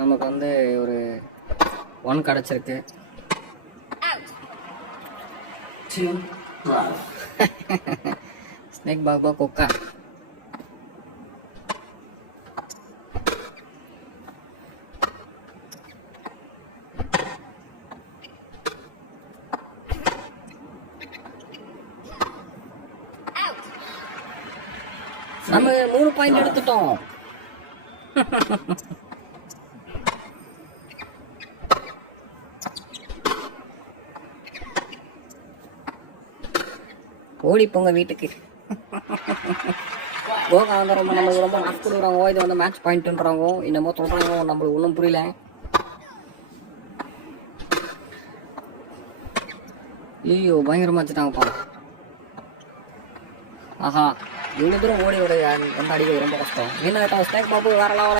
நமக்கு வந்து ஒரு 1 கிடச்சிருக்கு. ஸ்னேக் பாபா கொக்கா. நம்ம 3 பாயிண்ட் எடுத்துட்டோம். ஓடி போங்க வீட்டுக்கு. கோகா வந்து நம்மளுக்கு ரொம்ப நஃப் கொடுக்குறாங்க. இது வந்து மேட்ச் பாயிண்ட்ன்றாங்க. என்னமோ சொல்கிறாங்க, நம்மளுக்கு ஒன்றும் புரியல. ஐயோ பயங்கரமாக வச்சுட்டாங்கப்பா. ஆஹா, இவ்வளோ தூரம் ஓடி வந்து அடிக்கிறது ரொம்ப கஷ்டம். என்ன ஸ்னேக் பாபு வேற